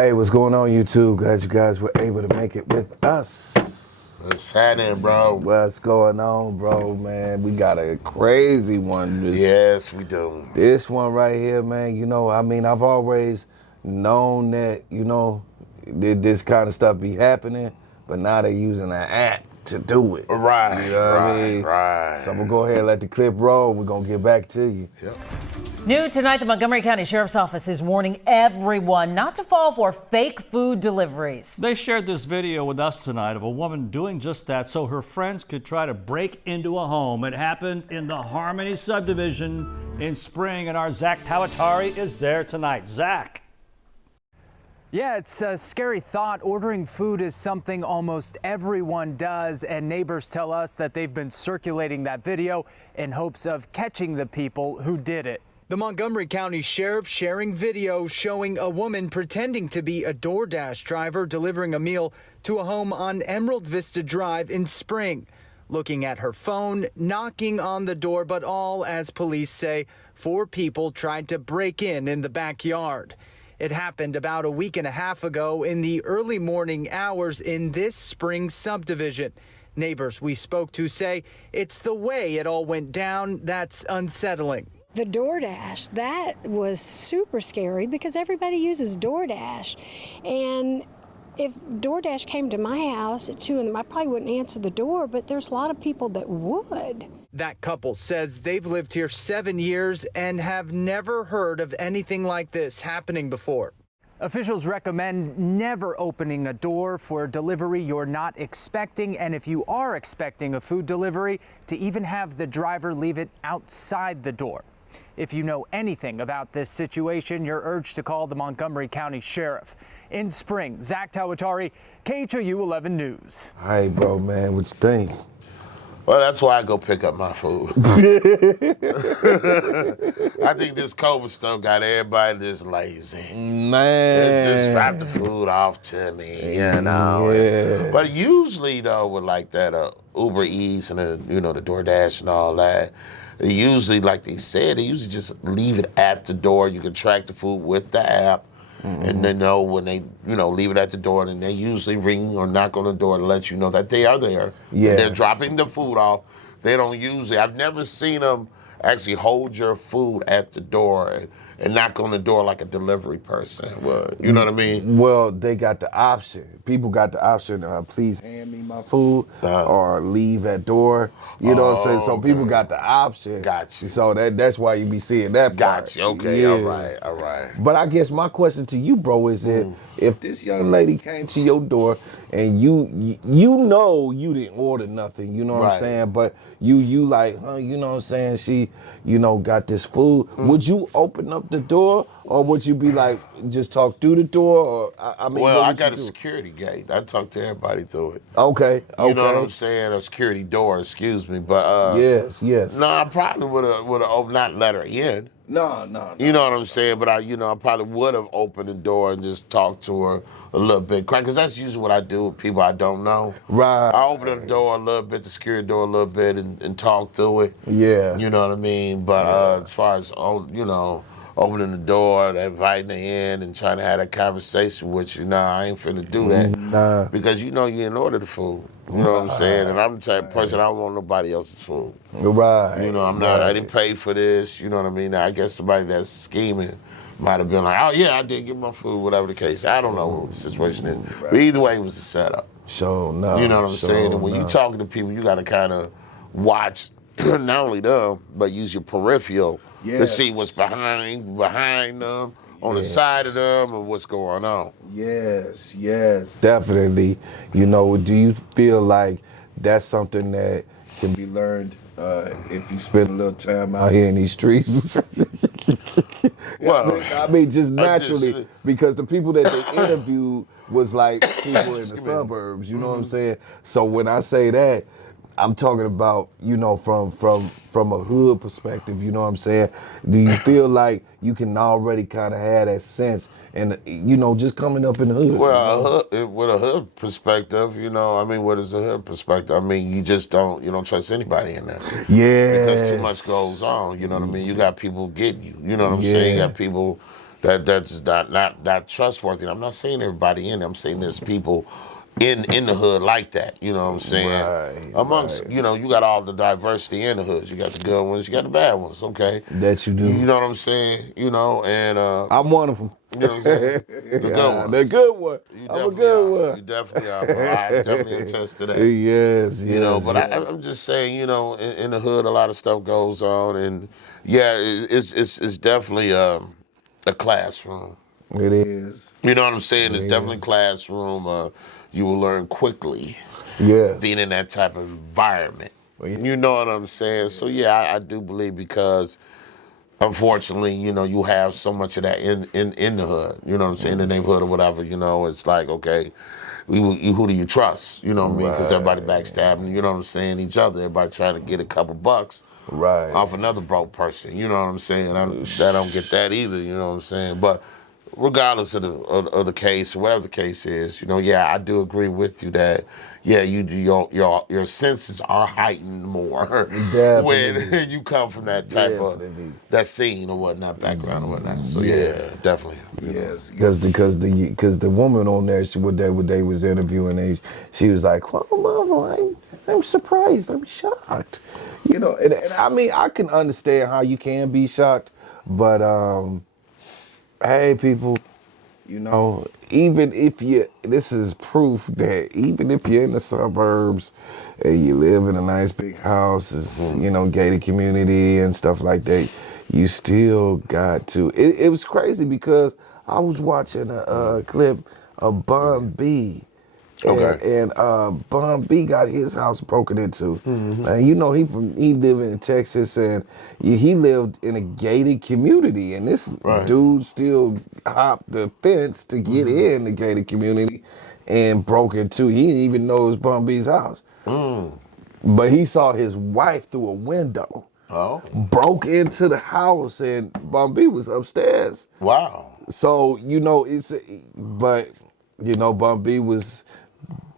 Hey, what's going on, YouTube? Glad you guys were able to make it with us. What's happening, bro? What's going on, bro, man? We got a crazy one. Yes, we do. This one right here, man, I've always known that, this kind of stuff be happening, but now they're using an app to do it. Right, You know what I mean? right. So I'm going to go ahead and let the clip roll. We're going to get back to you. Yep. New tonight, the Montgomery County Sheriff's Office is warning everyone not to fall for fake food deliveries. They shared this video with us tonight of a woman doing just that so her friends could try to break into a home. It happened in the Harmony subdivision in Spring, and our Zach Tawatari is there tonight. Zach. Yeah, it's a scary thought. Ordering food is something almost everyone does, and neighbors tell us that they've been circulating that video in hopes of catching the people who did it. The Montgomery County Sheriff sharing video showing a woman pretending to be a DoorDash driver delivering a meal to a home on Emerald Vista Drive in Spring. Looking at her phone, knocking on the door, but all, as police say, 4 people tried to break in the backyard. It happened about a week and a half ago in the early morning hours in this Spring subdivision. Neighbors we spoke to say it's the way it all went down that's unsettling. The DoorDash, that was super scary because everybody uses DoorDash. And if DoorDash came to my house at 2 in the morning, I probably wouldn't answer the door, but there's a lot of people that would. That couple says they've lived here 7 years and have never heard of anything like this happening before. Officials recommend never opening a door for a delivery you're not expecting, and if you are expecting a food delivery, to even have the driver leave it outside the door. If you know anything about this situation, you're urged to call the Montgomery County Sheriff. In Spring, Zach Tawatari, KHOU 11 News. Hey, bro, man, what you think? Well, that's why I go pick up my food. I think this COVID stuff got everybody just lazy. Man. Let's just drop the food off to me, Yeah. But usually, though, with like that Uber Eats and the DoorDash and all that, they usually, like they said, they usually just leave it at the door. You can track the food with the app. And they know when they, leave it at the door, and they usually ring or knock on the door to let you know that they are there. Yeah. And they're dropping the food off. They don't usually, I've never seen them actually hold your food at the door and knock on the door like a delivery person would. You know what I mean? Well, they got the option. People got the option, please hand me my food or leave at door. You know what I'm saying? So okay. People got the option. Got you. So that's why you be seeing that part. Gotcha. Okay, Yeah. all right. But I guess my question to you, bro, is that if this young lady came to your door and you know you didn't order nothing, you know what I'm saying? But you like, you know what I'm saying? She, got this food. Would you open up the door, or would you be like, just talk through the door? Or Well, I got a security gate. I talk to everybody through it. Okay. You know what I'm saying? A security door, excuse me. But Yes. no, I probably would have not let her in. No. You know what I'm saying? But I probably would have opened the door and just talked to her a little bit. Because that's usually what I do with people I don't know. Right. I open the door a little bit, the security door a little bit, and talk through it. Yeah. You know what I mean? But as far as, opening the door, inviting her in, and trying to have that conversation with you, I ain't finna do that. Nah. Because you didn't order the food. You know what I'm saying? And I'm the type of person, I don't want nobody else's food. Right. I'm not, I didn't pay for this, you know what I mean? Now, I guess somebody that's scheming might have been like, oh yeah, I did get my food, whatever the case. I don't know what the situation is. But either way, it was a setup. So, no. You know what I'm saying? And when you talking to people, you got to kind of watch not only them, but use your peripheral to see what's behind them, on the side of them, and what's going on. Yes, definitely. Do you feel like that's something that can be learned if you spend a little time out here in these streets? Well, just naturally, because the people that they interviewed was like people in the suburbs, you know what I'm saying? So when I say that, I'm talking about, from a hood perspective, you know what I'm saying? Do you feel like you can already kind of have that sense and, just coming up in the hood? Well, with a hood perspective, what is a hood perspective? You just don't trust anybody in there. Yeah. Because too much goes on, you know what I mean? You got people getting you, you know what I'm saying? You got people that's not trustworthy. And I'm not saying everybody in there. I'm saying there's people in the hood like that. You know what I'm saying? Right, Amongst, right. you know, you got all the diversity in the hoods. You got the good ones, you got the bad ones, okay? That you do. You know what I'm saying? You know, and I'm one of them. you know what I'm saying? The good ones. The good one. You I'm a definitely good are. one. You definitely are, bro. I definitely attest to that. Yes, You know, but yes. I'm just saying, you know, in the hood, a lot of stuff goes on, and yeah, it's definitely a classroom. It is. You know what I'm saying? It's It definitely is. classroom. You will learn quickly Yeah. being in that type of environment. Well, yeah. You know what I'm saying? So yeah, I do believe, because unfortunately, you know, you have so much of that in the hood. You know what I'm saying? In the neighborhood or whatever. You know, it's like, okay, who do you trust? You know what I mean? Because everybody backstabbing. You know what I'm saying? Each other. Everybody trying to get a couple bucks Right. off another broke person. You know what I'm saying? I don't get that either. You know what I'm saying? But regardless of the case, whatever the case is, you know, yeah, I do agree with you that, yeah, your senses are heightened more Definitely. when you come from that type Definitely. of that scene or whatnot, background or whatnot. So yeah, definitely. you know. Yes, because the woman on there, what they was interviewing, she was like, "Well, Mama, I'm surprised, I'm shocked," you know. And I mean, I can understand how you can be shocked, but hey, people, you know, even if this is proof that even if you're in the suburbs and you live in a nice big house, it's, you know, gated community and stuff like that, you still got to. It was crazy because I was watching a clip of Bun B. Okay. And Bun B got his house broken into. And you know, he lived in Texas, and he lived in a gated community, and this dude still hopped the fence to get in the gated community and broke into. He didn't even know it was Bun B's house. But he saw his wife through a window. Oh. Broke into the house, and Bun B was upstairs. Wow. So, you know, but you know, Bun B was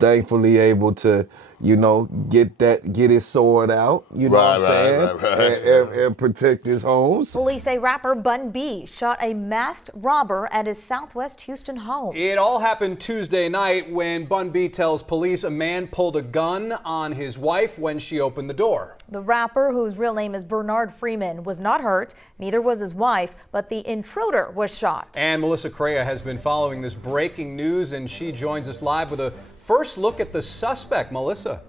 thankfully able to, you know, get his sword out, you know what I'm saying? Right. And protect his homes. Police say rapper Bun B shot a masked robber at his Southwest Houston home. It all happened Tuesday night when Bun B tells police a man pulled a gun on his wife when she opened the door. The rapper, whose real name is Bernard Freeman, was not hurt. Neither was his wife, but the intruder was shot. And Melissa Correa has been following this breaking news, and she joins us live with a first look at the suspect. Melissa.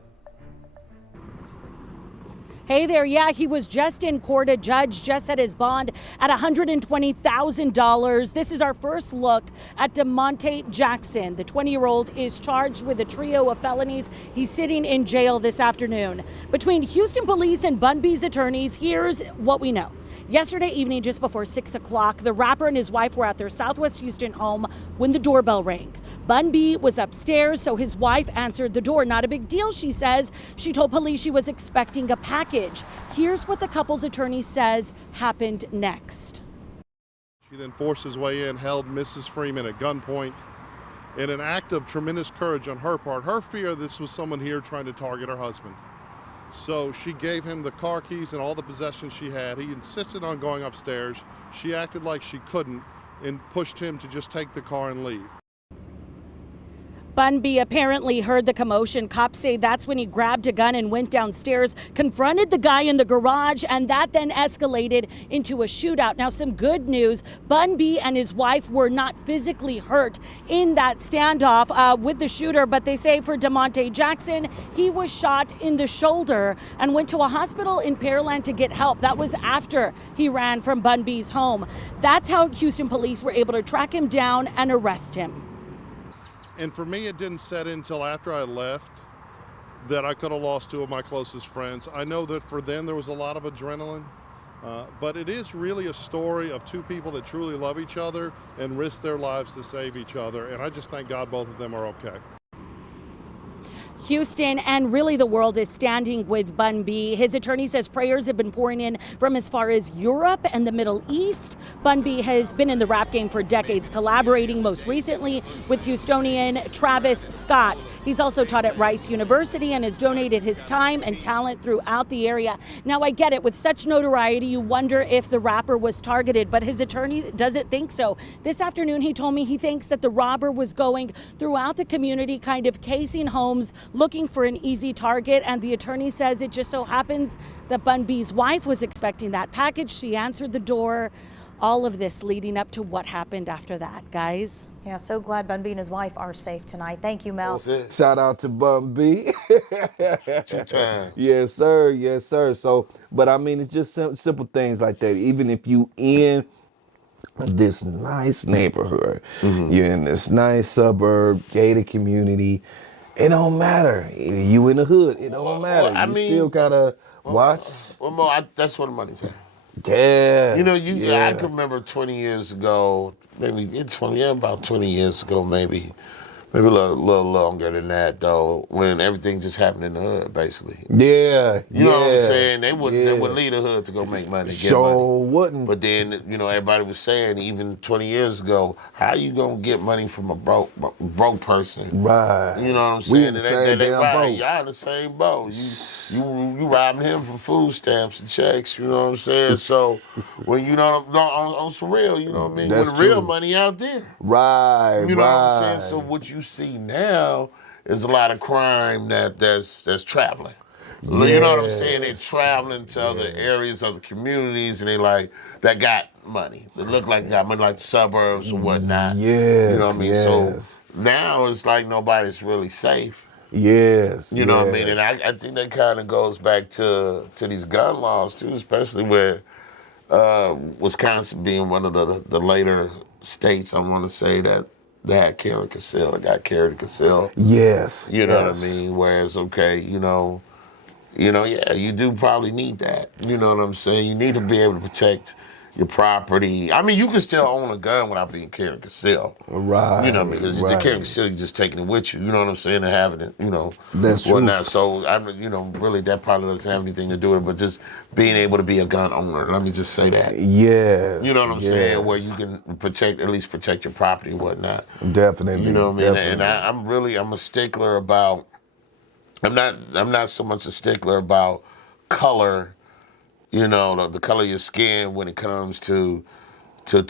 Hey there, yeah, he was just in court. A judge just set his bond at $120,000. This is our first look at DeMonte Jackson. The 20-year-old is charged with a trio of felonies. He's sitting in jail this afternoon. Between Houston police and Bun B's attorneys, here's what we know. Yesterday evening, just before 6 o'clock, the rapper and his wife were at their Southwest Houston home when the doorbell rang. Bun B was upstairs, so his wife answered the door. Not a big deal, she says. She told police she was expecting a package. Here's what the couple's attorney says happened next. She then forced his way in, held Mrs. Freeman at gunpoint in an act of tremendous courage on her part. Her fear this was someone here trying to target her husband. So she gave him the car keys and all the possessions she had. He insisted on going upstairs. She acted like she couldn't and pushed him to just take the car and leave. Bun B apparently heard the commotion. Cops say that's when he grabbed a gun and went downstairs, confronted the guy in the garage, and that then escalated into a shootout. Now, some good news. Bun B and his wife were not physically hurt in that standoff with the shooter, but they say for DeMonte Jackson, he was shot in the shoulder and went to a hospital in Pearland to get help. That was after he ran from Bun B's home. That's how Houston police were able to track him down and arrest him. And for me, it didn't set in until after I left that I could have lost two of my closest friends. I know that for them there was a lot of adrenaline, but it is really a story of two people that truly love each other and risk their lives to save each other. And I just thank God both of them are okay. Houston and really the world is standing with Bun B. His attorney says prayers have been pouring in from as far as Europe and the Middle East. Bun B has been in the rap game for decades, collaborating most recently with Houstonian Travis Scott. He's also taught at Rice University and has donated his time and talent throughout the area. Now, I get it. With such notoriety, you wonder if the rapper was targeted, but his attorney doesn't think so. This afternoon, he told me he thinks that the robber was going throughout the community, kind of casing homes, looking for an easy target. And the attorney says it just so happens that Bun B's wife was expecting that package. She answered the door. All of this leading up to what happened after that, guys. Yeah, so glad Bun B and his wife are safe tonight. Thank you, Mel. Shout out to Bun B. 2 times. Yes, sir. Yes, sir. So, but I mean, it's just simple things like that. Even if you in this nice neighborhood, you're in this nice suburb, gated community, it don't matter. You in the hood, it don't matter. I you mean, still gotta watch. That's where the money's at. Yeah. You know, I can remember 20 years ago, about 20 years ago, maybe a little longer than that, though, when everything just happened in the hood, basically. Yeah. You know what I'm saying? They wouldn't leave the hood to go make money, get money. Wouldn't. But then, everybody was saying, even 20 years ago, how you gonna get money from a broke person? Right. You know what I'm saying? We in the same damn boat. Y'all in the same boat. You robbing him for food stamps and checks, you know what I'm saying? So, when on some real, you know what I mean? That's With real true. money out there. Right, You know what I'm saying? So what you see now is a lot of crime that's traveling. You know what I'm saying? They're traveling to other areas, other communities, and that got money. They look like they got money, like the suburbs and whatnot. Yes, you know what I mean? yes. So now it's like nobody's really safe. Yes. You know what I mean? And I think that kind of goes back to these gun laws too, especially where Wisconsin being one of the later states, I want to say, that had carry conceal, that got carried to conceal. Yes. You know what I mean? Whereas, okay, yeah, you do probably need that. You know what I'm saying? You need to be able to protect your property. I mean, you can still own a gun without being carry conceal. Right. You know, because the carry conceal, you're just taking it with you. You know what I'm saying? And having it, That's whatnot. true. So, really, that probably doesn't have anything to do with it, but just being able to be a gun owner. Let me just say that. Yes. You know what I'm saying? Where you can at least protect your property and whatnot. Definitely. You know what I mean? Definitely. And I'm a stickler about. I'm not so much a stickler about color. The color of your skin when it comes to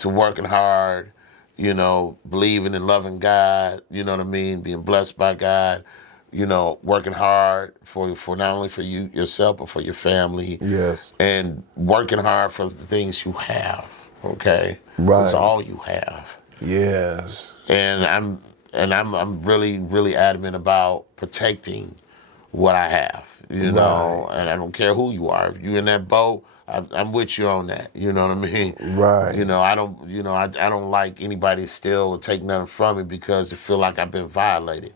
working hard. Believing and loving God. You know what I mean? Being blessed by God. Working hard for not only for you yourself but for your family. Yes. And working hard for the things you have. Okay. Right. It's all you have. Yes. And I'm really, really adamant about protecting what I have, and I don't care who you are. If you in that boat, I'm with you on that. You know what I mean? Right. I don't like anybody steal or take nothing from me because it feel like I've been violated.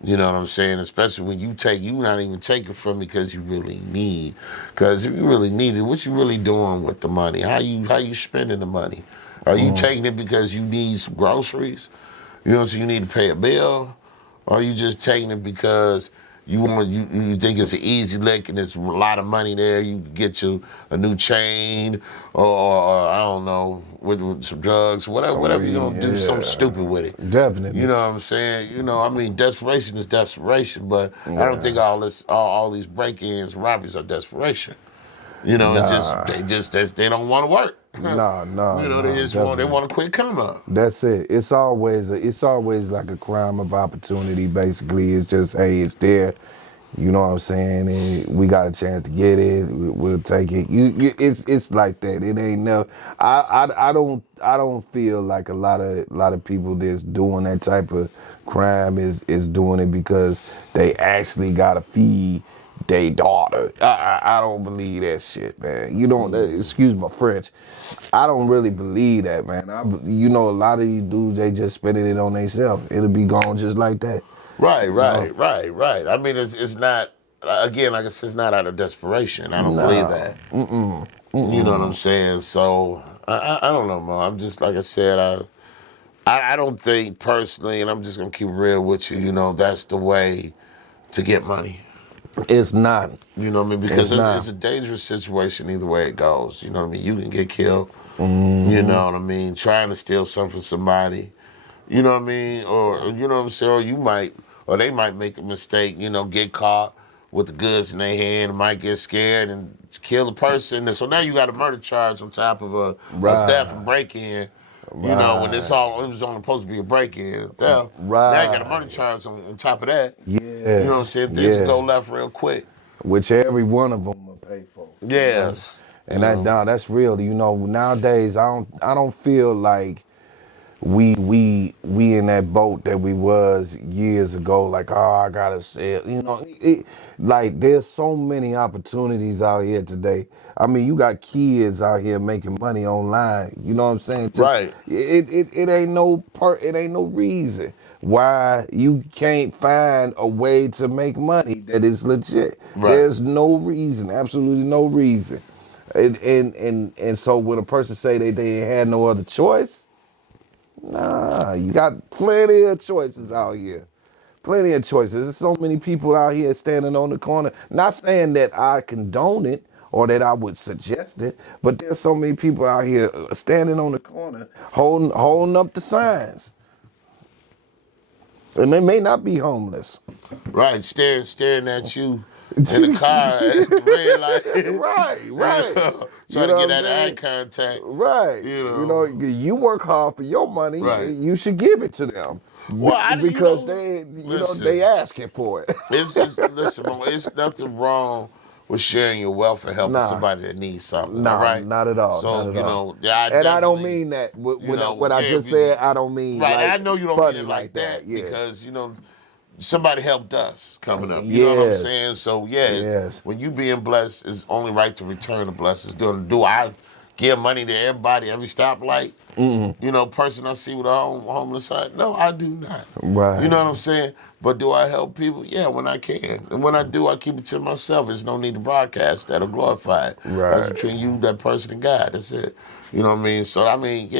You know what I'm saying? Especially when you not even taking from me because you really need. Because if you really need it, what you really doing with the money? How you spending the money? Are you taking it because you need some groceries? So you need to pay a bill? Or are you just taking it because you think it's an easy lick and there's a lot of money there? You can get you a new chain or I don't know, with some drugs, whatever you're going to do, something stupid with it. Definitely. You know what I'm saying? Desperation is desperation, but I don't think all these break-ins, robberies are desperation. They don't want to work. No. They want a quick come up. That's it. It's always like a crime of opportunity. Basically, it's just, hey, it's there. You know what I'm saying? And we got a chance to get it. We'll take it. It's like that. It ain't no. I don't feel like a lot of people that's doing that type of crime is doing it because they actually gotta feed their daughter. I don't believe that shit, man. You don't. Excuse my French. I don't really believe that, man. A lot of these dudes, they just spending it on themselves. It'll be gone just like that. Right. I mean, it's not. Again, like I said, it's not out of desperation. I don't believe that. You know what I'm saying? So I don't know, Mo. I'm just, like I said, I don't think personally, and I'm just gonna keep it real with you. That's the way to get money. It's not. You know what I mean? Because it's a dangerous situation either way it goes. You know what I mean? You can get killed. Mm-hmm. You know what I mean? Trying to steal something from somebody. You know what I mean? Or, you know what I'm saying? Or they might make a mistake, you know, get caught with the goods in their hand, might get scared and kill the person. And so now you got a murder charge on top of a theft and break-in. You know, when it was only supposed to be a break-in, theft. Right. Now you got a murder charge on top of that. Yeah. You know what I'm saying? Things go left real quick. Which every one of them will pay for. Yes. And that's real. You know, nowadays I don't feel like we in that boat that we was years ago. Like, oh, I gotta say it. You know, like there's so many opportunities out here today. I mean, you got kids out here making money online. You know what I'm saying? Right. It ain't no reason why you can't find a way to make money that is legit. Right. There's no reason, absolutely no reason. And so when a person say they ain't had no other choice, nah, you got plenty of choices out here. Plenty of choices. There's so many people out here standing on the corner. Not saying that I condone it or that I would suggest it, but there's so many people out here standing on the corner holding up the signs. And they may not be homeless. Right, staring at you in the car at the red light. Right. Trying to get that eye contact. Right. You know, you work hard for your money. Right. You should give it to them. Well, because they asking for it. Listen, bro, it's nothing wrong with sharing your wealth and helping somebody that needs something. Nah, right? not at all. So, not at all. I don't mean that. What I just said, I don't mean right, like I know you don't mean it like that because, somebody helped us coming up. You know what I'm saying? So, when you being blessed, it's only right to return the blessings. Do I give money to everybody, every stoplight? Mm-hmm. Person I see with a homeless sign? No, I do not. Right. You know what I'm saying? But do I help people? Yeah, when I can. And when I do, I keep it to myself. There's no need to broadcast that or glorify it. Right. That's between you, that person, and God. That's it. You know what I mean? So, definitely.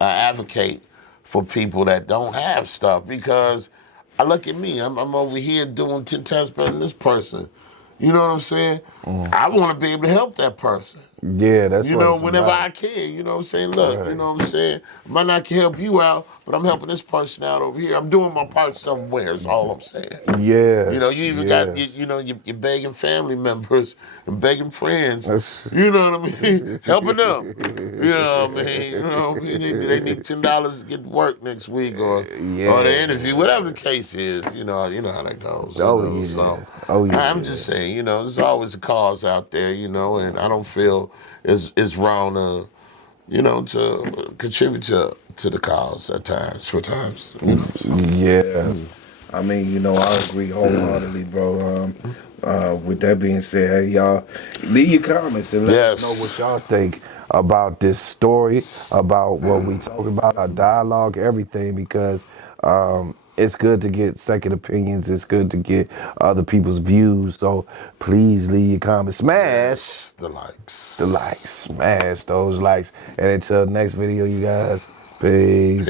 I advocate for people that don't have stuff because I look at me. I'm over here doing 10 times better than this person. You know what I'm saying? I want to be able to help that person. Yeah, that's what whenever I can. You know what I'm saying? Look, you know what I'm saying? I might not can help you out, but I'm helping this person out over here. I'm doing my part somewhere is all I'm saying. Yeah. You even got, your begging family members and begging friends. You know what I mean? Helping them. You know what I mean? They need $10 to get to work next week or the interview, whatever the case is. You know how that goes. So, I'm just saying, there's always a cause out there, and I don't feel it's wrong to contribute to the cause at times, for times. Yeah. I mean, I agree wholeheartedly, bro. With that being said, hey, y'all, leave your comments and let us know what y'all think about this story, about what we talk about, our dialogue, everything, because it's good to get second opinions. It's good to get other people's views. So please leave your comments. Smash the likes. Smash those likes. And until next video, you guys, peace.